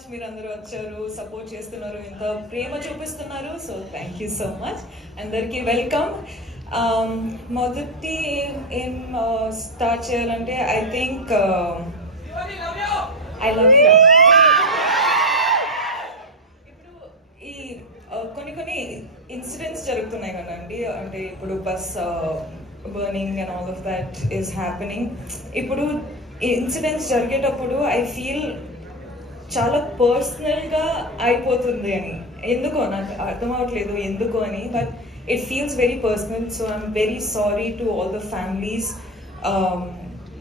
Much మీరు అందరూ వచ్చారు, సపోర్ట్ చేస్తున్నారు, ఇంత ప్రేమ చూపిస్తున్నారు. So thank you so much అందరికీ. వెల్కమ్. మొదటి ఏం స్టార్ట్ చేయాలంటే I think I love you. ఇప్పుడు ఈ కొన్ని ఇన్సిడెంట్స్ జరుగుతున్నాయి కదండి, అంటే ఇప్పుడు bus burning and all of that is happening. ఇప్పుడు ఇన్సిడెంట్స్ జరిగేటప్పుడు ఐ ఫీల్ చాలా పర్సనల్గా అయిపోతుంది అని. ఎందుకో నాకు అర్థం అవ్వట్లేదు ఎందుకో అని, but it feels very personal. So I'm very sorry to all the families.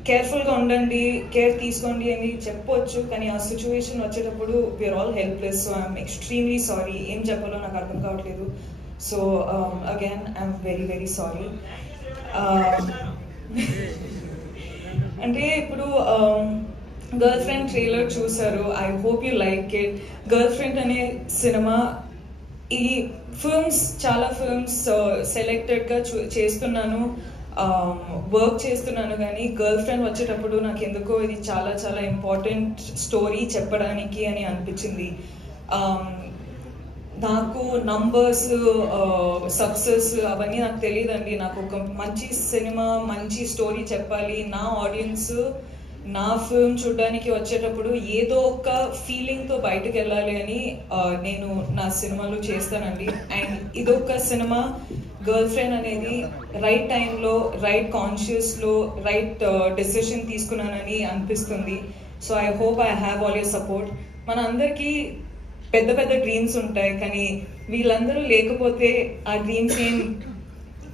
కేర్ఫుల్గా ఉండండి, కేర్ తీసుకోండి అని చెప్పొచ్చు, కానీ ఆ సిచ్యువేషన్ వచ్చేటప్పుడు we're all helpless. So I'm extremely sorry. ఏం చెప్పాలో నాకు అర్థం కావట్లేదు. So again I'm very very sorry. అంటే ఇప్పుడు గర్ల్ ఫ్రెండ్ ట్రైలర్ చూసారు. I hope you like it. Girlfriend అనే సినిమా, ఈ ఫిల్మ్స్ చాలా ఫిల్మ్స్ సెలెక్టెడ్గా చేస్తున్నాను, వర్క్ చేస్తున్నాను, కానీ గర్ల్ ఫ్రెండ్ వచ్చేటప్పుడు నాకు ఎందుకో ఇది చాలా చాలా ఇంపార్టెంట్ స్టోరీ చెప్పడానికి అని అనిపించింది. నాకు నంబర్స్, సక్సెస్ అవన్నీ నాకు తెలియదండి. నాకు ఒక మంచి సినిమా, మంచి స్టోరీ చెప్పాలి, నా ఆడియన్స్ నా ఫిల్మ్ చూడడానికి వచ్చేటప్పుడు ఏదో ఒక ఫీలింగ్తో బయటకు వెళ్ళాలి అని నేను నా సినిమాలో చేస్తానండి. అండ్ ఇదొక సినిమా. గర్ల్ ఫ్రెండ్ అనేది రైట్ టైంలో, రైట్ కాన్షియస్లో రైట్ డెసిషన్ తీసుకున్నానని అనిపిస్తుంది. So I hope I have all your support. మన అందరికీ పెద్ద పెద్ద డ్రీమ్స్ ఉంటాయి, కానీ వీళ్ళందరూ లేకపోతే ఆ డ్రీమ్స్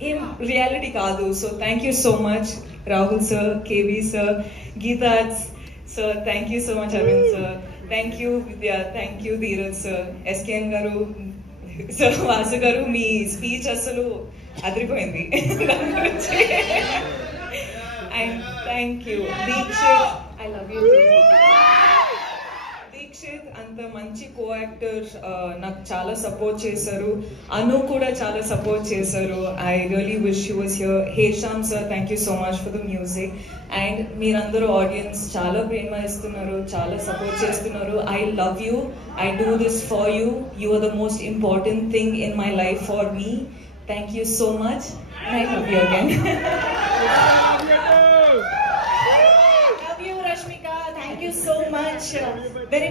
ఏం రియాలిటీ కాదు. So thank you so much Rahul sir, KV sir, గీతాజ్ sir, thank you so much Aravind sir, thank you Vidya, thank you Dheeraj sir, SKN గారు, సార్ వాసు గారు. మీ స్పీచ్ అసలు అదిరిపోయింది. And thank you Dikshit, I love you. Dikshit అంత మంచి కో యాక్టర్, నాకు చాలా సపోర్ట్ చేశారు. అను కూడా చాలా సపోర్ట్ చేశారు. I really wish you was here. Hesham sir, thank you so much for the music. And మీరందరూ ఆడియన్స్ చాలా ప్రేమ ఇస్తున్నారు, చాలా సపోర్ట్ చేస్తున్నారు. I love you. I do this for you. You are the most important thing in my life for me. Thank you so much. I love you again. Love you, Rashmika. Thank you so much. Very, very